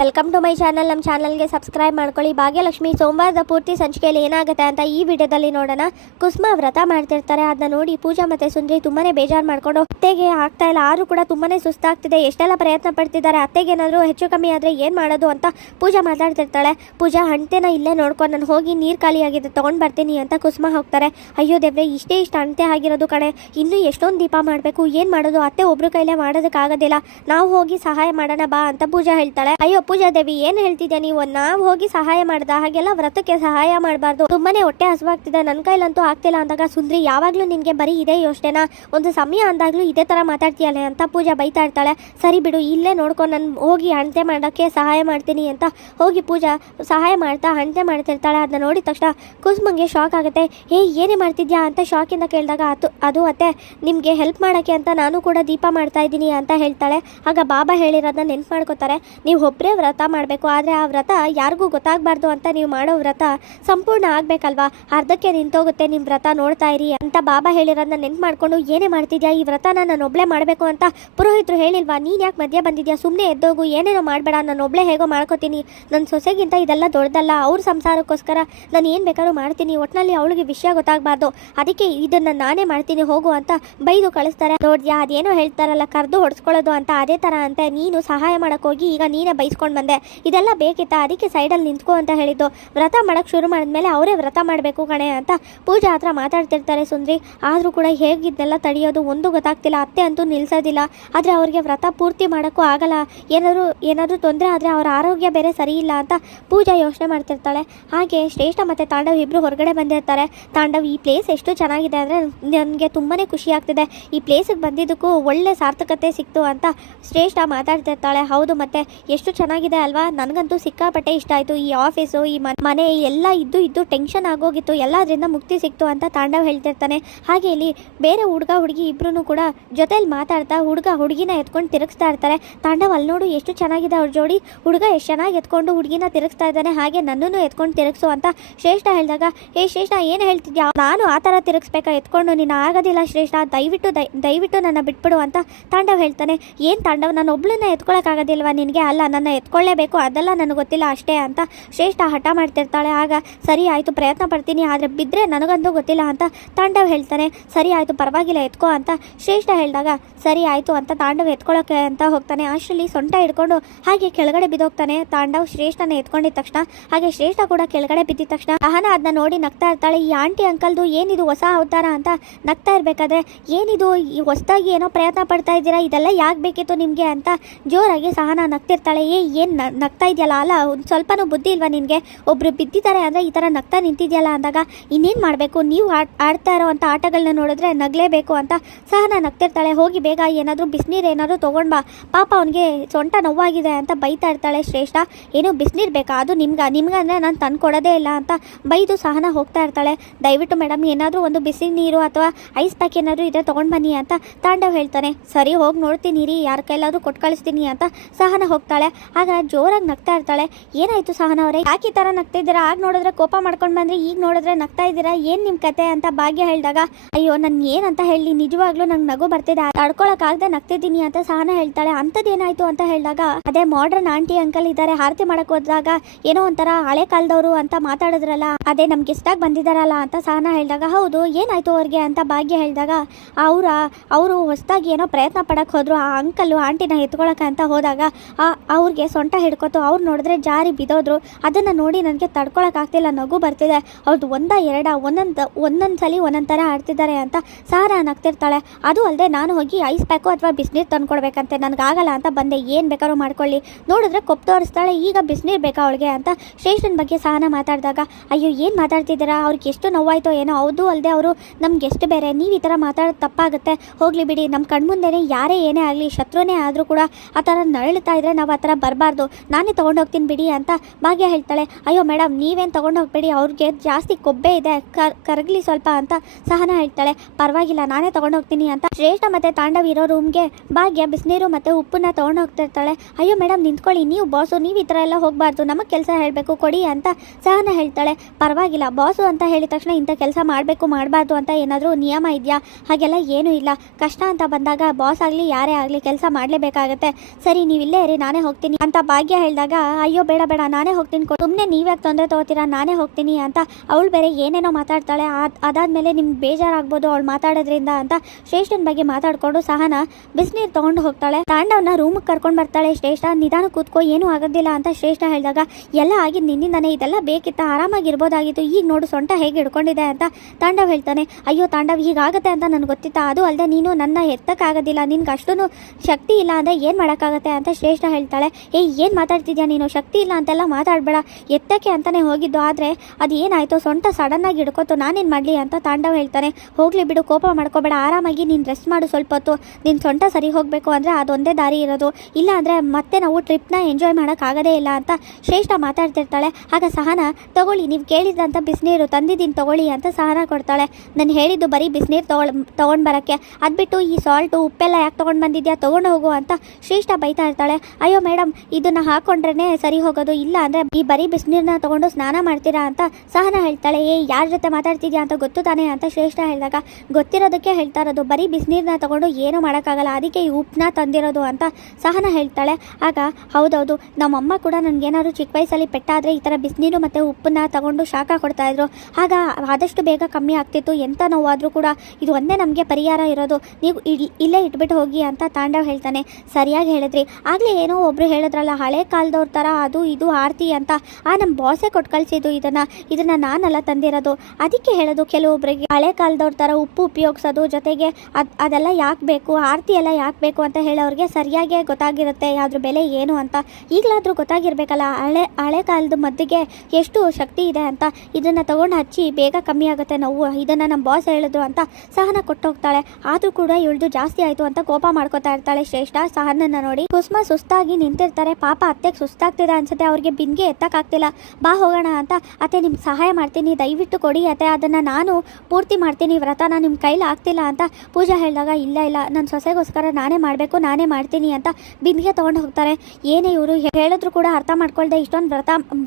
Welcome to my channel. ನಮ್ಮ ಚಾನಲ್ಗೆ subscribe ಮಾಡ್ಕೊಳ್ಳಿ. ಭಾಗ್ಯಲಕ್ಷ್ಮಿ ಸೋಮವಾರದ ಪೂರ್ತಿ ಸಂಚಿಕೆಯಲ್ಲಿ ಏನಾಗುತ್ತೆ ಅಂತ ಈ ವಿಡಿಯೋದಲ್ಲಿ ನೋಡೋಣ. ಕುಸುಮ ವ್ರತ ಮಾಡ್ತಿರ್ತಾರೆ. ಅದನ್ನ ನೋಡಿ ಪೂಜಾ ಮತ್ತೆ ಸುಂದ್ರಿ ತುಂಬಾನೇ ಬೇಜಾರು ಮಾಡ್ಕೊಂಡು ಅತ್ತೆಗೆ ಆಗ್ತಾ ಇಲ್ಲ, ಆದ್ರೂ ಕೂಡ ತುಂಬಾನೇ ಸುಸ್ತಾಗ್ತಿದೆ, ಎಷ್ಟೆಲ್ಲ ಪ್ರಯತ್ನ ಪಡ್ತಿದ್ದಾರೆ, ಅತ್ತೆಗೆ ಏನಾದ್ರು ಹೆಚ್ಚು ಕಮ್ಮಿ ಆದ್ರೆ ಏನ್ ಮಾಡೋದು ಅಂತ ಪೂಜಾ ಮಾತಾಡ್ತಿರ್ತಾಳೆ. ಪೂಜಾ ಹಣ್ತೆನ ಇಲ್ಲೇ ನೋಡ್ಕೊಂಡು ನಾನು ಹೋಗಿ ನೀರು ಖಾಲಿ ಆಗಿದೆ ತಗೊಂಡ್ ಬರ್ತೀನಿ ಅಂತ ಕುಸುಮ ಹೋಗ್ತಾರೆ. ಅಯ್ಯೋ ದೇವ್ರೆ, ಇಷ್ಟೇ ಹಣ್ತೆ ಆಗಿರೋದು ಕಣೆ, ಇನ್ನು ಎಷ್ಟೊಂದು ದೀಪ ಮಾಡಬೇಕು, ಏನ್ ಮಾಡೋದು, ಅತ್ತೆ ಒಬ್ರು ಕೈಲೇ ಮಾಡೋದಕ್ಕಾಗೋದಿಲ್ಲ, ನಾವು ಹೋಗಿ ಸಹಾಯ ಮಾಡೋಣ ಬಾ ಅಂತ ಪೂಜಾ ಹೇಳ್ತಾಳೆ. ಅಯ್ಯೋ ಪೂಜಾದೇವಿ ಏನ್ ಹೇಳ್ತಿದ್ಯಾ ನೀವು, ನಾವು ಹೋಗಿ ಸಹಾಯ ಮಾಡ್ದ ಹಾಗೆಲ್ಲ ವ್ರತಕ್ಕೆ ಸಹಾಯ ಮಾಡಬಾರ್ದು, ತುಂಬಾನೇ ಹೊಟ್ಟೆ ಹಸುವಾಗ್ತಿದೆ, ನನ್ನ ಕೈಲಂತೂ ಆಗ್ತಿಲ್ಲ ಅಂದಾಗ ಸುಂದ್ರಿ ಯಾವಾಗ್ಲೂ ನಿನ್ಗೆ ಬರೀ ಇದೇ ಯೋಚನೆನಾ, ಒಂದು ಸಮಯ ಅಂದಾಗ್ಲೂ ಇದೇ ತರ ಮಾತಾಡ್ತೀಯಲ್ಲ ಅಂತ ಪೂಜಾ ಬೈತಾ ಇರ್ತಾಳೆ. ಸರಿ ಬಿಡು, ಇಲ್ಲೇ ನೋಡ್ಕೊಂಡು ನಾನು ಹೋಗಿ ಹಣತೆ ಮಾಡೋಕ್ಕೆ ಸಹಾಯ ಮಾಡ್ತೀನಿ ಅಂತ ಹೋಗಿ ಪೂಜಾ ಸಹಾಯ ಮಾಡ್ತಾ ಹಣತೆ ಮಾಡ್ತಿರ್ತಾಳೆ. ಅದನ್ನ ನೋಡಿದ ತಕ್ಷಣ ಕುಸುಮಂಗೆ ಶಾಕ್ ಆಗುತ್ತೆ. ಏನೇ ಮಾಡ್ತಿದ್ಯಾ ಅಂತ ಶಾಕಿಂದ ಕೇಳಿದಾಗ ಅದು ಅತ್ತೆ ನಿಮ್ಗೆ ಹೆಲ್ಪ್ ಮಾಡೋಕ್ಕೆ ಅಂತ ನಾನು ಕೂಡ ದೀಪ ಮಾಡ್ತಾ ಇದ್ದೀನಿ ಅಂತ ಹೇಳ್ತಾಳೆ. ಆಗ ಬಾಬಾ ಹೇಳಿರೋದನ್ನ ನೆನ್ಪು ಮಾಡ್ಕೋತಾರೆ. ನೀವು ಒಬ್ಬರೇ ವ್ರತ ಮಾಡಬೇಕು, ಆದರೆ ಆ ವ್ರತ ಯಾರಿಗೂ ಗೊತ್ತಾಗಬಾರ್ದು ಅಂತ ನೀವು ಮಾಡೋ ವ್ರತ ಸಂಪೂರ್ಣ ಆಗಬೇಕಲ್ವಾ, ಅರ್ಧಕ್ಕೆ ನಿಂತೋಗುತ್ತೆ ನಿಮ್ಮ ವ್ರತ, ನೋಡ್ತಾ ಇರಿ ಅಂತ ಬಾಬಾ ಹೇಳಿರೋದನ್ನ ನೆನ್ಪು ಮಾಡ್ಕೊಂಡು ಏನೇ ಮಾಡ್ತಿದ್ಯಾ, ಈ ವ್ರತನ ನಾನು ಒಬ್ಳೆ ಮಾಡಬೇಕು ಅಂತ ಪುರೋಹಿತರು ಹೇಳಿಲ್ವಾ, ನೀನು ಯಾಕೆ ಮಧ್ಯ ಬಂದಿದ್ಯಾ, ಸುಮ್ಮನೆ ಎದ್ದೋಗು, ಏನೇನೋ ಮಾಡಬೇಡ, ನಾನು ಒಬ್ಳೆ ಹೇಗೋ ಮಾಡ್ಕೋತೀನಿ, ನನ್ನ ಸೊಸೆಗಿಂತ ಇದೆಲ್ಲ ದೊಡ್ಡದಲ್ಲ, ಅವ್ರ ಸಂಸಾರಕ್ಕೋಸ್ಕರ ನಾನು ಏನು ಬೇಕಾದ್ರೂ ಮಾಡ್ತೀನಿ, ಒಟ್ಟಿನಲ್ಲಿ ಅವಳಿಗೆ ವಿಷಯ ಗೊತ್ತಾಗಬಾರ್ದು, ಅದಕ್ಕೆ ಇದನ್ನು ನಾನೇ ಮಾಡ್ತೀನಿ ಹೋಗು ಅಂತ ಬೈದು ಕಳಿಸ್ತಾರೆ. ನೋಡ್ಯಾ ಅದೇನೋ ಹೇಳ್ತಾರಲ್ಲ ಕರೆದು ಹೊಡ್ಸ್ಕೊಳ್ಳೋದು ಅಂತ, ಅದೇ ಥರ ಅಂತ ನೀನು ಸಹಾಯ ಮಾಡೋಕ್ಕೋಗಿ ಈಗ ನೀನೇ ಬೈಸ್ಕೊಂಡು ಬಂದೆ, ಇದೆಲ್ಲ ಬೇಕಿತ್ತ, ಅದಕ್ಕೆ ಸೈಡಲ್ಲಿ ನಿಂತ್ಕೋ ಅಂತ ಹೇಳಿದ್ದು, ವ್ರತ ಮಾಡೋಕ್ಕೆ ಶುರು ಮಾಡಿದ್ಮೇಲೆ ಅವರೇ ವ್ರತ ಮಾಡಬೇಕು ಕಣೆ ಅಂತ ಪೂಜಾ ಹತ್ರ ಮಾತಾಡ್ತಿರ್ತಾರೆ ಸುಂದ್ರಿ. ಆದರೂ ಕೂಡ ಹೇಗಿದ್ದೆಲ್ಲ ತಡೆಯೋದು ಒಂದು ಗೊತ್ತಾಗ್ತಿಲ್ಲ, ಅತ್ತೆ ಅಂತೂ ನಿಲ್ಸೋದಿಲ್ಲ, ಆದರೆ ಅವ್ರಿಗೆ ವ್ರತ ಪೂರ್ತಿ ಮಾಡೋಕ್ಕೂ ಆಗಲ್ಲ, ಏನಾದರೂ ತೊಂದರೆ ಆದರೆ ಅವರ ಆರೋಗ್ಯ ಬೇರೆ ಸರಿ ಇಲ್ಲ ಅಂತ ಪೂಜಾ ಯೋಚನೆ ಮಾಡ್ತಿರ್ತಾಳೆ. ಹಾಗೆ ಶ್ರೇಷ್ಠ ಮತ್ತು ತಾಂಡವ್ ಇಬ್ಬರು ಹೊರಗಡೆ ಬಂದಿರ್ತಾರೆ. ತಾಂಡವ್ ಈ ಪ್ಲೇಸ್ ಎಷ್ಟು ಚೆನ್ನಾಗಿದೆ ಅಂದರೆ ನನಗೆ ತುಂಬಾ ಖುಷಿ ಆಗ್ತಿದೆ, ಈ ಪ್ಲೇಸಿಗೆ ಬಂದಿದ್ದಕ್ಕೂ ಒಳ್ಳೆ ಸಾರ್ಥಕತೆ ಸಿಕ್ತು ಅಂತ ಶ್ರೇಷ್ಠ ಮಾತಾಡ್ತಿರ್ತಾಳೆ. ಹೌದು ಮತ್ತೆ ಎಷ್ಟು ಚೆನ್ನಾಗಿದೆ ಅಲ್ವಾ, ನನಗಂತೂ ಸಿಕ್ಕಾಪಟ್ಟೆ ಇಷ್ಟ ಆಯಿತು, ಈ ಆಫೀಸು ಈ ಮನೆ ಎಲ್ಲ ಇದ್ದು ಟೆನ್ಷನ್ ಆಗೋಗಿತ್ತು, ಎಲ್ಲದರಿಂದ ಮುಕ್ತಿ ಸಿಕ್ತು ಅಂತ ತಾಂಡವ್ ಹೇಳ್ತಿರ್ತಾನೆ. ಹಾಗೆ ಇಲ್ಲಿ ಬೇರೆ ಹುಡುಗ ಹುಡುಗಿ ಇಬ್ರು ಕೂಡ ಜೊತೆಲಿ ಮಾತಾಡ್ತಾ ಹುಡುಗ ಹುಡುಗಿನ ಎತ್ಕೊಂಡು ತಿರುಗಿಸ್ತಾ ಇರ್ತಾರೆ. ತಾಂಡವ್ ಅಲ್ಲಿ ನೋಡು ಎಷ್ಟು ಚೆನ್ನಾಗಿದೆ ಅವ್ರ ಜೋಡಿ, ಹುಡುಗ ಎಷ್ಟು ಚೆನ್ನಾಗಿ ಎತ್ಕೊಂಡು ಹುಡುಗಿನ ತಿರುಗಿಸ್ತಾ ಇದ್ದಾನೆ, ಹಾಗೆ ನನ್ನನ್ನು ಎತ್ಕೊಂಡು ತಿರುಗಿಸು ಅಂತ ಶ್ರೇಷ್ಠ ಹೇಳಿದಾಗ, ಶ್ರೇಷ್ಠ ಏನು ಹೇಳ್ತಿದ್ಯಾ, ನಾನು ಆ ಥರ ತಿರುಗಿಸ್ಬೇಕಾ ಎತ್ಕೊಂಡು, ನೀನು ಆಗೋದಿಲ್ಲ ಶ್ರೇಷ್ಠ, ದಯವಿಟ್ಟು ನನ್ನ ಬಿಟ್ಬಿಡು ಅಂತ ತಾಂಡವ್ ಹೇಳ್ತಾನೆ. ಏನು ತಾಂಡವ್, ನಾನು ಒಬ್ಳನ್ನ ಎತ್ಕೊಳ್ಳೋಕ್ಕಾಗೋದಿಲ್ವಾ ನಿನಗೆ, ಅಲ್ಲ ನನ್ನ ಎತ್ಕೊಳ್ಳೇಬೇಕು, ಅದೆಲ್ಲ ನನಗೆ ಗೊತ್ತಿಲ್ಲ ಅಷ್ಟೇ ಅಂತ ಶ್ರೇಷ್ಠ ಹಠ ಮಾಡ್ತಿರ್ತಾಳೆ. ಆಗ ಸರಿ ಆಯಿತು ಪ್ರಯತ್ನ ಪಡ್ತೀನಿ, ಆದರೆ ಬಿದ್ದರೆ ನನಗಂತೂ ಗೊತ್ತಿಲ್ಲ ಅಂತ ತಾಂಡವ್ ಹೇಳ್ತಾನೆ. ಸರಿ ಆಯಿತು ಪರವಾಗಿಲ್ಲ ಎತ್ಕೋ ಅಂತ ಶ್ರೇಷ್ಠ ಹೇಳಿದಾಗ ಸರಿ ಆಯಿತು ಅಂತ ತಾಂಡವ್ ಎತ್ಕೊಳ್ಳೋಕೆ ಅಂತ ಹೋಗ್ತಾನೆ. ಅಷ್ಟರಲ್ಲಿ ಸೊಂಟ ಹಿಡ್ಕೊಂಡು ಹಾಗೆ ಕೆಳಗಡೆ ಬಿದ್ದೋಗ್ತಾನೆ ತಾಂಡವ್ ಶ್ರೇಷ್ಠನ ಎತ್ಕೊಂಡಿದ ತಕ್ಷಣ. ಹಾಗೆ ಶ್ರೇಷ್ಠ ಕೂಡ ಕೆಳಗಡೆ ಬಿದ್ದಿದ ತಕ್ಷಣ ಅಹನ ಅದನ್ನ ನೋಡಿ ನಗ್ತಾ ಇರ್ತಾಳೆ. ಈ ಆಂಟಿ ಅಂಕಲ್ದು ಏನಿದು ಹೊಸ ಅವತಾರ ಅಂತ ನಗ್ತಾ ಇರಬೇಕಾದ್ರೆ, ಏನಿದು ಈ ಹೊಸದಾಗಿ ಏನೋ ಪ್ರಯತ್ನ ಪಡ್ತಾ ಇದ್ದೀರಾ, ಇದೆಲ್ಲ ಯಾಕೆ ಬೇಕಿತ್ತು ನಿಮಗೆ ಅಂತ ಜೋರಾಗಿ ಸಹನ ನಗ್ತಿರ್ತಾಳೆ. ಏನು ನಗ್ತಾ ಇದೆಯಲ್ಲ, ಅಲ್ಲ ಒಂದು ಸ್ವಲ್ಪನೂ ಬುದ್ಧಿ ಇಲ್ವಾ ನಿನಗೆ, ಒಬ್ರು ಬಿದ್ದಿದ್ದಾರೆ ಅಂದರೆ ಈ ಥರ ನಗ್ತಾ ನಿಂತಿದೆಯಲ್ಲ ಅಂದಾಗ ಇನ್ನೇನು ಮಾಡಬೇಕು, ನೀವು ಆಡ್ತಾ ಇರೋ ಅಂಥ ಆಟಗಳನ್ನ ನೋಡಿದ್ರೆ ನಗಲೇಬೇಕು ಅಂತ ಸಹನ ನಗ್ತಿರ್ತಾಳೆ. ಹೋಗಿ ಬೇಗ ಏನಾದರೂ ಬಿಸಿನೀರು ಏನಾದರೂ ತೊಗೊಂಡು ಬಾ, ಪಾಪ ಅವನಿಗೆ ಸೊಂಟ ನೋವಾಗಿದೆ ಅಂತ ಬೈತಾ ಇರ್ತಾಳೆ ಶ್ರೇಷ್ಠ. ಏನೋ ಬಿಸಿನೀರು ಬೇಕಾ, ಅದು ನಿಮ್ಗಂದರೆ ನಾನು ತಂದು ಕೊಡೋದೇ ಇಲ್ಲ ಅಂತ ಬೈದು ಸಹನ ಹೋಗ್ತಾ ಇರ್ತಾಳೆ. ದಯವಿಟ್ಟು ಮೇಡಮ್ ಏನಾದರೂ ಒಂದು ಬಿಸಿ ನೀರು ಅಥವಾ ಐಸ್ ಪ್ಯಾಕ್ ಏನಾದರೂ ಇದ್ರೆ ತೊಗೊಂಡು ಬನ್ನಿ ಅಂತ ತಾಂಡವ್ ಹೇಳ್ತಾನೆ. ಸರಿ ಹೋಗಿ ನೋಡ್ತೀನಿ ರೀ, ಯಾರ ಕೈಲಾದರೂ ಕೊಟ್ಟು ಕಳಿಸ್ತೀನಿ ಅಂತ ಸಹನ ಹೋಗ್ತಾಳೆ. ಆಗ ಜೋರಾಗಿ ನಗ್ತಾ ಇರ್ತಾಳೆ. ಏನಾಯ್ತು ಸಹನ ಅವರೇ, ಯಾಕೆ ಈ ಥರ ನಗ್ತಾ ಇದ್ದೀರಾ, ಆಗ ನೋಡಿದ್ರೆ ಕೋಪ ಮಾಡ್ಕೊಂಡು ಬಂದ್ರಿ, ಈಗ ನೋಡಿದ್ರೆ ನಗ್ತಾ ಇದ್ದೀರಾ, ಏನು ನಿಮ್ಮ ಕತೆ ಅಂತ ಭಾಗ್ಯ ಹೇಳಿದಾಗ, ಅಯ್ಯೋ ನಾನು ಏನಂತ ಹೇಳಿ, ನಿಜವಾಗ್ಲೂ ನಂಗೆ ನಗು ಬರ್ತಿದೆ, ತಡ್ಕೊಳಕ್ಕಾಗದೆ ನಗ್ತಿದ್ದೀನಿ ಅಂತ ಸಹನ ಹೇಳ್ತಾಳೆ. ಅಂಥದ್ದೇನಾಯ್ತು ಅಂತ ಹೇಳಿದಾಗ, ಅದೇ ಮಾಡ್ರನ್ ಆಂಟಿ ಅಂಕಲ್ ಇದ್ದಾರೆ, ಆರತಿ ಮಾಡಕ್ ಹೋದಾಗ ಏನೋ ಒಂಥರ ಹಳೆ ಕಾಲದವರು ಅಂತ ಮಾತಾಡಿದ್ರಲ್ಲ, ಅದೇ ನಮ್ಗೆ ಇಷ್ಟಾಗಿ ಬಂದಿದ್ದಾರಲ್ಲ ಅಂತ ಸಹನ ಹೇಳಿದಾಗ, ಹೌದು ಏನಾಯ್ತು ಅವ್ರಿಗೆ ಅಂತ ಭಾಗ್ಯ ಹೇಳಿದಾಗ, ಅವರು ಹೊಸದಾಗಿ ಏನೋ ಪ್ರಯತ್ನ ಪಡಕ್ಕೆ ಹೋದ್ರು, ಆ ಅಂಕಲ್ ಆಂಟಿನ ಎತ್ಕೊಳಕ ಅಂತ ಹೋದಾಗ ಅವ್ರಿಗೆ ಸೊಂಟ ಹಿಡ್ಕೊತು, ಅವ್ರು ನೋಡಿದ್ರೆ ಜಾರಿ ಬಿದ್ದೋದ್ರು, ಅದನ್ನ ನೋಡಿ ನನಗೆ ತಡ್ಕೊಳಕ್ಕಾಗ್ತಿಲ್ಲ, ನಗು ಬರ್ತಿದೆ, ಅವ್ರದ್ದು ಒಂದೊಂದ್ಸಲಿ ಒಂದೊಂದು ಥರ ಆಡ್ತಿದ್ದಾರೆ ಅಂತ ಸಹನ ನಗ್ತಿರ್ತಾಳೆ. ಅದು ಅಲ್ಲದೆ ನಾನು ಹೋಗಿ ಐಸ್ ಪ್ಯಾಕು ಅಥವಾ ಬಿಸಿನೀರು ತಂದ್ಕೊಡ್ಬೇಕಂತೆ, ನನಗಾಗಲ್ಲ ಅಂತ ಬಂದೆ, ಏನು ಬೇಕಾದ್ರೂ ಮಾಡ್ಕೊಳ್ಳಿ, ನೋಡಿದ್ರೆ ಕೊಪ್ಪು ತೋರಿಸ್ತಾಳೆ, ಈಗ ಬಿಸಿನೀರು ಬೇಕಾ ಅವಳಿಗೆ ಅಂತ ಶ್ರೇಷ್ಠನ ಬಗ್ಗೆ ಸಹನ ಮಾತಾಡಿದಾಗ, ಅಯ್ಯೋ ಏನು ಮಾತಾಡ್ತಿದ್ದೀರಾ, ಅವ್ರಿಗೆ ಎಷ್ಟು ನೋವಾಯ್ತೋ ಏನೋ, ಹೌದು ಅಲ್ಲದೆ ಅವರು ನಮ್ಗೆ ಎಷ್ಟು ಬೇರೆ, ನೀವು ಈ ಥರ ಮಾತಾಡೋದು ತಪ್ಪಾಗುತ್ತೆ, ಹೋಗಲಿ ಬಿಡಿ, ನಮ್ಮ ಕಣ್ಮುಂದೆನೇ ಯಾರೇ ಏನೇ ಆಗಲಿ ಶತ್ರುನೇ ಆದರೂ ಕೂಡ ಆ ಥರ ನರಳುತ್ತಾ ಇದ್ರೆ ನಾವು ಆ ಥರ ಬರಬಾರ್ದು, ನಾನೇ ತೊಗೊಂಡೋಗ್ತೀನಿ ಬಿಡಿ ಅಂತ ಭಾಗ್ಯ ಹೇಳ್ತಾಳೆ. ಅಯ್ಯೋ ಮೇಡಮ್ ನೀವೇನು ತೊಗೊಂಡೋಗ್ಬೇಡಿ, ಅವ್ರಿಗೆ ಜಾಸ್ತಿ ಕೊಬ್ಬೆ ಇದೆ, ಕರಗಲಿ ಸ್ವಲ್ಪ ಅಂತ ಸಹನ ಹೇಳ್ತಾಳೆ. ಪರವಾಗಿಲ್ಲ ನಾನೇ ತೊಗೊಂಡೋಗ್ತೀನಿ ಅಂತ ಶ್ರೇಷ್ಠ ಮತ್ತು ತಾಂಡವ್ ಇರೋ ರೂಮ್ಗೆ ಭಾಗ್ಯ ಬಿಸಿನೀರು ಮತ್ತು ಉಪ್ಪನ್ನ ತೊಗೊಂಡು ಹೋಗ್ತಿರ್ತಾಳೆ. ಅಯ್ಯೋ ಮೇಡಮ್ ನಿಂತ್ಕೊಳ್ಳಿ, ನೀವು ಬಾಸು, ನೀವು ಈ ಥರ ಎಲ್ಲ ಹೋಗಬಾರ್ದು, ನಮಗೆ ಕೆಲಸ ಹೇಳಬೇಕು ಕೊಡಿ ಅಂತ ಸಹನ ಹೇಳ್ತಾಳೆ. ಪರವಾಗಿಲ್ಲ ಬಾಸು ಅಂತ ಹೇಳಿದ ತಕ್ಷಣ ಇಂಥ ಕೆಲಸ ಮಾಡಬೇಕು ಮಾಡಬಾರ್ದು ಅಂತ ಏನಾದರೂ ನಿಯಮ ಇದೆಯಾ, ಹಾಗೆಲ್ಲ ಏನೂ ಇಲ್ಲ, ಕಷ್ಟ ಅಂತ ಬಂದಾಗ ಬಾಸ್ ಆಗಲಿ ಯಾರೇ ಆಗಲಿ ಕೆಲಸ ಮಾಡಲೇಬೇಕಾಗತ್ತೆ, ಸರಿ ನೀವು ಇಲ್ಲೇ ಇರಿ ನಾನೇ ಹೋಗ್ತೀನಿ ಅಂತ ಭಾಗ್ಯ ಹೇಳಿದಾಗ ಅಯ್ಯೋ ಬೇಡ ಬೇಡ ನಾನೇ ಹೋಗ್ತೀನಿ, ಸುಮ್ಮನೆ ನೀವ್ಯಾಕೆ ತೊಂದರೆ ತಗೋತೀರಾ, ನಾನೇ ಹೋಗ್ತೀನಿ ಅಂತ ಅವಳು ಬೇರೆ ಏನೇನೋ ಮಾತಾಡ್ತಾಳೆ. ಅದಾದ್ಮೇಲೆ ನಿಮ್ಗೆ ಬೇಜಾರಾಗ್ಬೋದು ಅವಳು ಮಾತಾಡೋದ್ರಿಂದ ಅಂತ ಶ್ರೇಷ್ಠನ ಬಗ್ಗೆ ಮಾತಾಡ್ಕೊಂಡು ಸಹನ ಬಿಸಿನೀರು ತೊಗೊಂಡು ಹೋಗ್ತಾಳೆ. ತಾಂಡವ್ನ ರೂಮಿಗೆ ಕರ್ಕೊಂಡು ಬರ್ತಾಳೆ. ಶ್ರೇಷ್ಠ ನಿಧಾನ ಕೂತ್ಕೋ, ಏನೂ ಆಗೋದಿಲ್ಲ ಅಂತ ಶ್ರೇಷ್ಠ ಹೇಳಿದಾಗ ಎಲ್ಲ ಆಗಿದ್ದು ನಿನ್ನಿಂದಾನೆ, ಇದೆಲ್ಲ ಬೇಕಿತ್ತ, ಆರಾಮಾಗಿರ್ಬೋದಾಗಿತ್ತು, ಈಗ ನೋಡು ಸೊಂಟ ಹೇಗೆ ಹಿಡ್ಕೊಂಡಿದೆ ಅಂತ ತಾಂಡವ್ ಹೇಳ್ತಾನೆ. ಅಯ್ಯೋ ತಾಂಡವ್ ಹೀಗಾಗುತ್ತೆ ಅಂತ ನನಗೆ ಗೊತ್ತಿತ್ತಾ, ಅದು ಅಲ್ಲದೆ ನೀನು ನನ್ನ ಎತ್ತಕ್ಕಾಗೋದಿಲ್ಲ, ನಿನ್ಗೆ ಅಷ್ಟೂ ಶಕ್ತಿ ಇಲ್ಲ ಅಂದರೆ ಏನು ಮಾಡೋಕ್ಕಾಗತ್ತೆ ಅಂತ ಶ್ರೇಷ್ಠ ಹೇಳ್ತಾಳೆ. ಏನು ಮಾತಾಡ್ತಿದ್ಯಾ ನೀನು, ಶಕ್ತಿ ಇಲ್ಲ ಅಂತೆಲ್ಲ ಮಾತಾಡಬೇಡ, ಎತ್ತಕ್ಕೆ ಅಂತಲೇ ಹೋಗಿದ್ದು, ಆದರೆ ಅದು ಏನಾಯಿತು ಸೊಂಟ ಸಡನ್ನಾಗಿ ಹಿಡ್ಕೊತು, ನಾನೇನು ಮಾಡಲಿ ಅಂತ ತಾಂಡವ್ ಹೇಳ್ತಾನೆ. ಹೋಗಲಿ ಬಿಡು, ಕೋಪ ಮಾಡ್ಕೋಬೇಡ, ಆರಾಮಾಗಿ ನೀನು ರೆಸ್ಟ್ ಮಾಡು ಸ್ವಲ್ಪ ಹೊತ್ತು, ನಿನ್ನ ಸೊಂಟ ಸರಿ ಹೋಗಬೇಕು ಅಂದರೆ ಅದೊಂದೇ ದಾರಿ ಇರೋದು, ಇಲ್ಲ ಅಂದರೆ ಮತ್ತೆ ನಾವು ಟ್ರಿಪ್ನ ಎಂಜಾಯ್ ಮಾಡೋಕ್ಕಾಗೋದೇ ಇಲ್ಲ ಅಂತ ಶ್ರೇಷ್ಠ ಮಾತಾಡ್ತಿರ್ತಾಳೆ. ಆಗ ಸಹನ ತಗೊಳ್ಳಿ, ನೀವು ಕೇಳಿದಂಥ ಬಿಸಿನೀರು ತಂದಿದ್ದೀನಿ ತಗೊಳ್ಳಿ ಅಂತ ಸಹನ ಕೊಡ್ತಾಳೆ. ನಾನು ಹೇಳಿದ್ದು ಬರೀ ಬಿಸಿನೀರು ತೊಗೊಂಡು ಬರೋಕ್ಕೆ, ಅದು ಬಿಟ್ಟು ಈ ಸಾಲ್ಟು ಉಪ್ಪೆಲ್ಲ ಯಾಕೆ ತೊಗೊಂಡು ಬಂದಿದ್ಯಾ, ತೊಗೊಂಡು ಹೋಗು ಅಂತ ಶ್ರೇಷ್ಠ ಬೈತಾ ಇರ್ತಾಳೆ. ಅಯ್ಯೋ ಮೇಡಮ್ ಇದನ್ನು ಹಾಕ್ಕೊಂಡ್ರೇ ಸರಿ ಹೋಗೋದು, ಇಲ್ಲ ಅಂದರೆ ಈ ಬರೀ ಬಿಸಿನೀರನ್ನ ತೊಗೊಂಡು ಸ್ನಾನ ಮಾಡ್ತೀರಾ ಅಂತ ಸಹನ ಹೇಳ್ತಾಳೆ. ಯಾರ ಜೊತೆ ಮಾತಾಡ್ತಿದ್ಯಾ ಅಂತ ಗೊತ್ತು ತಾನೇ ಅಂತ ಶ್ರೇಷ್ಠ ಹೇಳಿದಾಗ ಗೊತ್ತಿರೋದಕ್ಕೆ ಹೇಳ್ತಾ ಇರೋದು, ಬರೀ ಬಿಸಿನೀರನ್ನ ತೊಗೊಂಡು ಏನೂ ಮಾಡೋಕ್ಕಾಗಲ್ಲ, ಅದಕ್ಕೆ ಈ ಉಪ್ಪನ್ನ ತಂದಿರೋದು ಅಂತ ಸಹನ ಹೇಳ್ತಾಳೆ. ಆಗ ಹೌದೌದು, ನಮ್ಮಮ್ಮ ಕೂಡ ನನಗೇನಾದ್ರು ಚಿಕ್ಕ ವಯಸ್ಸಲ್ಲಿ ಪೆಟ್ಟಾದರೆ ಈ ಥರ ಬಿಸಿನೀರು ಮತ್ತು ಉಪ್ಪನ್ನ ತಗೊಂಡು ಶಾಖ ಕೊಡ್ತಾಯಿದ್ರು, ಆಗ ಆದಷ್ಟು ಬೇಗ ಕಮ್ಮಿ ಆಗ್ತಿತ್ತು, ಎಂಥ ನೋವಾದರೂ ಕೂಡ ಇದು ಒಂದೇ ನಮಗೆ ಪರಿಹಾರ ಇರೋದು, ನೀವು ಇಲ್ಲೇ ಇಟ್ಬಿಟ್ಟು ಹೋಗಿ ಅಂತ ತಾಂಡವ್ ಹೇಳ್ತಾನೆ. ಸರಿಯಾಗಿ ಹೇಳಿದ್ರಿ, ಆಗಲೇ ಏನೋ ಒಬ್ಬರು ಹೇಳಿದ್ರಲ್ಲ ಹಳೆ ಕಾಲದವ್ರ ಥರ ಅದು ಇದು ಆರತಿ ಅಂತ, ನಮ್ಮ ಬಾಸೇ ಕೊಟ್ಟು ಕಳಿಸಿದ್ದು, ಇದನ್ನು ನಾನೆಲ್ಲ ತಂದಿರೋದು, ಅದಕ್ಕೆ ಹೇಳೋದು ಕೆಲವೊಬ್ಬರಿಗೆ ಹಳೆ ಕಾಲದವ್ರ ಥರ ಉಪ್ಪು ಉಪಯೋಗಿಸೋದು, ಜೊತೆಗೆ ಅದೆಲ್ಲ ಯಾಕೆ ಬೇಕು, ಆರತಿ ಎಲ್ಲ ಯಾಕೆ ಬೇಕು ಅಂತ ಹೇಳೋರಿಗೆ ಸರಿಯಾಗಿ ಗೊತ್ತಾಗಿರುತ್ತೆ ಅದ್ರ ಬೆಲೆ ಏನು ಅಂತ. ಈಗಲಾದರೂ ಗೊತ್ತಾಗಿರ್ಬೇಕಲ್ಲ ಹಳೆ ಕಾಲದ ಮದ್ದಿಗೆ ಎಷ್ಟು ಶಕ್ತಿ ಇದೆ ಅಂತ, ಇದನ್ನು ತೊಗೊಂಡು ಹಚ್ಚಿ ಬೇಗ ಕಮ್ಮಿ ಆಗುತ್ತೆ ನೋವು, ಇದನ್ನು ನಮ್ಮ ಬಾಸ್ ಹೇಳಿದ್ರು ಅಂತ ಸಹನ ಕೊಟ್ಟೋಗ್ತಾಳೆ. ಆದರೂ ಕೂಡ ಇವಳ್ದು ಜಾಸ್ತಿ ಆಯಿತು ಅಂತ ಕೋಪ ಮಾಡ್ಕೋತಾ ಇರ್ತಾಳೆ ಶ್ರೇಷ್ಠ. ಸಹನನ್ನ ನೋಡಿ ಕುಸುಮ ಸುಸ್ತಾಗಿ ನಿಂತಿರ್ತಾರೆ. ಪಾಪ ಅತ್ತೆಗೆ ಸುಸ್ತಾಗ್ತಿದೆ ಅನ್ಸುತ್ತೆ, ಅವ್ರಿಗೆ ಬಿನ್ಗೆ ಎತ್ತಕ್ಕಾಗ್ತಿಲ್ಲ, ಬಾ ಹೋಗೋಣ ಅಂತ. ಅತ್ತೆ ನಿಮ್ಗೆ ಸಹಾಯ ಮಾಡ್ತೀನಿ, ದಯವಿಟ್ಟು ಕೊಡಿ ಅತ್ತೆ, ಅದನ್ನು ನಾನು ಪೂರ್ತಿ ಮಾಡ್ತೀನಿ, ವ್ರತನ ನಿಮ್ಮ ಕೈಲಿ ಆಗ್ತಿಲ್ಲ ಅಂತ ಪೂಜಾ ಹೇಳಿದಾಗ ಇಲ್ಲ ನನ್ನ ಸೊಸೆಗೋಸ್ಕರ ನಾನೇ ಮಾಡಬೇಕು, ನಾನೇ ಮಾಡ್ತೀನಿ ಅಂತ ಬಿನ್ಗೆ ತೊಗೊಂಡು ಹೋಗ್ತಾರೆ. ಏನೇ ಇವರು ಹೇಳಿದ್ರು ಕೂಡ ಅರ್ಥ ಮಾಡ್ಕೊಳ್ದೆ ಇಷ್ಟೊಂದು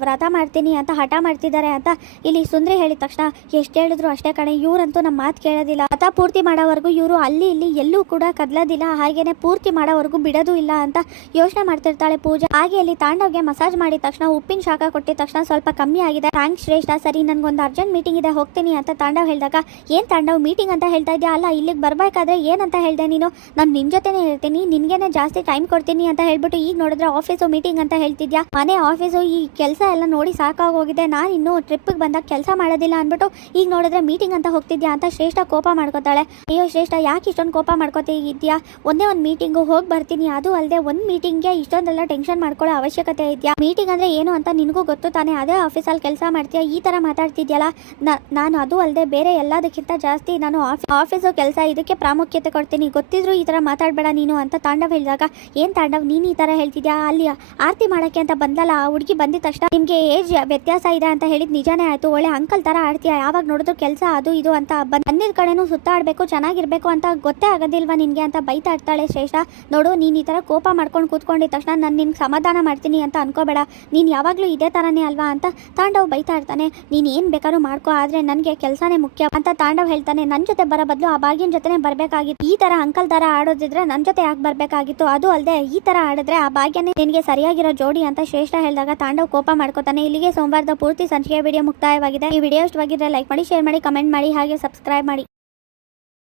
ವ್ರತ ಮಾಡ್ತೀನಿ ಅಂತ ಹಠ ಮಾಡ್ತಿದ್ದಾರೆ ಅಂತ ಇಲ್ಲಿ ಸುಂದ್ರಿ ಹೇಳಿದ ತಕ್ಷಣ ಎಷ್ಟು ಹೇಳಿದ್ರು ಅಷ್ಟೇ ಕಣೆ, ಇವರಂತೂ ನಮ್ಮ ಮಾತು ಕೇಳೋದಿಲ್ಲ, ವ್ರತ ಪೂರ್ತಿ ಮಾಡೋವರೆಗೂ ಇವರು ಅಲ್ಲಿ ಇಲ್ಲಿ ಎಲ್ಲೂ ಕೂಡ ಕದಲೋದಿಲ್ಲ, ಹಾಗೇನೆ ಪೂರ್ತಿ ಮಾಡೋವರೆಗೂ ಬಿಡೋದು ಇಲ್ಲ ಅಂತ ಯೋಚನೆ ಮಾಡ್ತಿರ್ತಾಳೆ ಪೂಜಾ. ಹಾಗೆ ಅಲ್ಲಿ ತಾಂಡವ್ಗೆ ಮಸಾಜ್ ಮಾಡಿದ ತಕ್ಷಣ ಉಪ್ಪಿನ ಶಾಖ ಕೊಟ್ಟಿದ ತಕ್ಷಣ ಸ್ವಲ್ಪ ಕಮ್ಮಿ ಆಗಿದೆ, ಥ್ಯಾಂಕ್ಸ್ ಶ್ರೇಷ್ಠ, ಸರಿ ನನಗೊಂದು ಅರ್ಜೆಂಟ್ ಮೀಟಿಂಗ್ ಇದೆ ಹೋಗ್ತೀನಿ ಅಂತ ತಾಂಡವ್ ಹೇಳಿದಾಗ ಏನು ತಾಂಡವ್ ಮೀಟಿಂಗ್ ಅಂತ ಹೇಳ್ತಾ ಇದೆಯಾ, ಅಲ್ಲ ಇಲ್ಲಿಗೆ ಬರಬೇಕಾದ್ರೆ ಏನಂತ ಹೇಳಿದೆ ನೀನು, ನಾನು ನಿನ್ನ ಜೊತೆನೇ ಹೇಳ್ತೀನಿ, ನಿನಗೇನೆ ಜಾಸ್ತಿ ಟೈಮ್ ಕೊಡ್ತೀನಿ ಅಂತ ಹೇಳ್ಬಿಟ್ಟು ಈಗ ನೋಡಿದ್ರೆ ಆಫೀಸು ಮೀಟಿಂಗ್ ಅಂತ ಹೇಳ್ತಿದ್ಯಾ, ಮನೆ ಆಫೀಸು ಈ ಕೆಲಸ ಎಲ್ಲ ನೋಡಿ ಸಾಕಾಗೋಗಿದೆ, ನಾನು ಇನ್ನೂ ಟ್ರಿಪ್ಪಿಗೆ ಬಂದಾಗ ಕೆಲಸ ಮಾಡೋದಿಲ್ಲ ಅಂದ್ಬಿಟ್ಟು ಈಗ ನೋಡಿದ್ರೆ ಮೀಟಿಂಗ್ ಅಂತ ಹೋಗ್ತಿದ್ಯಾ ಅಂತ ಶ್ರೇಷ್ಠ ಕೋಪ ಮಾಡ್ಕೋತಾಳೆ. ಅಯ್ಯೋ ಶ್ರೇಷ್ಠ ಯಾಕೆ ಇಷ್ಟೊಂದು ಕೋಪ ಮಾಡ್ಕೋತಿದ್ಯಾ, ಒಂದೇ ಒಂದು ಮೀಟಿಂಗು ಹೋಗಿ ಬರ್ತೀನಿ, ಅದು ಅಲ್ಲದೆ ಒಂದು ಮೀಟಿಂಗ್ಗೆ ಇಷ್ಟೊಂದೆಲ್ಲ ಟೆನ್ಷನ್ ಮಾಡ್ಕೊಳ್ಳೋ ಅವಶ್ಯಕತೆ ಇದೆಯಾ, ಮೀಟಿಂಗ್ ಅಂದರೆ ಏನು ಅಂತ ನಿನಗೂ ಗೊತ್ತು ತಾನೇ, ಅದೇ ಆಫೀಸಲ್ಲಿ ಕೆಲಸ ಮಾಡ್ತೀಯಾ, ಈ ಥರ ಮಾತಾಡ್ತಿದ್ಯಲ್ಲ, ನಾನು ಅದು ಅಲ್ಲದೆ ಬೇರೆ ಎಲ್ಲದಕ್ಕಿಂತ ಜಾಸ್ತಿ ನಾನು ಆಫೀಸು ಕೆಲಸ ಇದಕ್ಕೆ ಪ್ರಾಮುಖ್ಯತೆ ಕೊಡ್ತೀನಿ, ಗೊತ್ತಿದ್ರು ಈ ಥರ ಮಾತಾಡಬೇಡ ನೀನು ಅಂತ ತಾಂಡವ್ ಹೇಳಿದಾಗ ಏನು ತಾಂಡವ್ ನೀನು ಈ ಥರ ಹೇಳ್ತಿದ್ಯಾ, ಅಲ್ಲಿ ಆರತಿ ಮಾಡೋಕ್ಕೆ ಅಂತ ಬಂದಲ್ಲ ಆ ಹುಡುಗಿ ಬಂದಿದ ತಕ್ಷಣ ನಿಮಗೆ ಏಜ್ ವ್ಯತ್ಯಾಸ ಇದೆ ಅಂತ ಹೇಳಿದ್ ನಿಜಾನೇ ಆಯಿತು, ಒಳ್ಳೆ ಅಂಕಲ್ ಥರ ಆಡ್ತೀಯಾ, ಯಾವಾಗ ನೋಡಿದ್ರು ಕೆಲಸ ಅದು ಇದು ಅಂತ ಬಂದಿದ್ದ ಕಡೆನೂ ಸುತ್ತಾಡಬೇಕು ಚೆನ್ನಾಗಿರ್ಬೇಕು ಅಂತ ಗೊತ್ತೇ ಆಗೋದಿಲ್ವಾ ನಿನಗೆ ಅಂತ ಬೈತಾ ಇರ್ತಾಳೆ ಶ್ರೇಷ್ಠ. ನೋಡು ನೀನು ಈ ಥರ ಕೋಪ ಮಾಡ್ಕೊಂಡು ಕೂತ್ಕೊಂಡಿದ ತಕ್ಷಣ ನಾನು ನಿನ್ಗೆ ಸಮಾಧಾನ ಮಾಡ್ತೀನಿ ಅಂತ ಅನ್ಕೋಬೇಡ, ನೀನು ಯಾವಾಗಲೂ ಇದೇ ಥರನೇ ಅಲ್ವಾ ಅಂತ ತಾಂಡವ್ ಬೈತಾ ಇರ್ತಾನೆ. ನೀನು ಏನು ಬೇಕಾದ್ರೂ ಮಾಡ್ಕೋ, ಆದರೆ ನನಗೆ ಕೆಲಸನೇ ಮುಖ್ಯ ಅಂತ ತಾಂಡವ್ ಹೇಳ್ತಾನೆ. ನನ್ನ ಜೊತೆ ಬರೋ ಬದಲು ಆ ಭಾಗ್ಯನ ಜೊತೆನೇ ಬರಬೇಕಾಗಿತ್ತು, ಈ ಥರ ಅಂಕಲ್ ಥರ ಆಡೋದಿದ್ರೆ ನನ್ನ ಜೊತೆ ಯಾಕೆ ಬರಬೇಕಾಗಿತ್ತು, ಅದು ಅಲ್ಲದೆ ಈ ಥರ ಆಡಿದ್ರೆ ಆ ಭಾಗ್ಯನೇ ನಿನಗೆ ಸರಿಯಾಗಿರೋ ಜೋಡಿ ಅಂತ ಶ್ರೇಷ್ಠ ಹೇಳಿದಾಗ ತಾಂಡವ್ ಕೋಪ ಮಾಡ್ಕೋತಾನೆ. ಇಲ್ಲಿಗೆ ಸೋಮವಾರದ ಪೂರ್ತಿ ಸಂಚಿಕೆ ವಿಡಿಯೋ ಮುಕ್ತಾಯವಾಗಿದೆ. ಈ ವಿಡಿಯೋ ಇಷ್ಟವಾಗಿದ್ರೆ ಲೈಕ್ ಮಾಡಿ, ಶೇರ್ ಮಾಡಿ, ಕಮೆಂಟ್ ಮಾಡಿ, ಹಾಗೆ ಸಬ್ಸ್ಕ್ರೈಬ್ ಮಾಡಿ.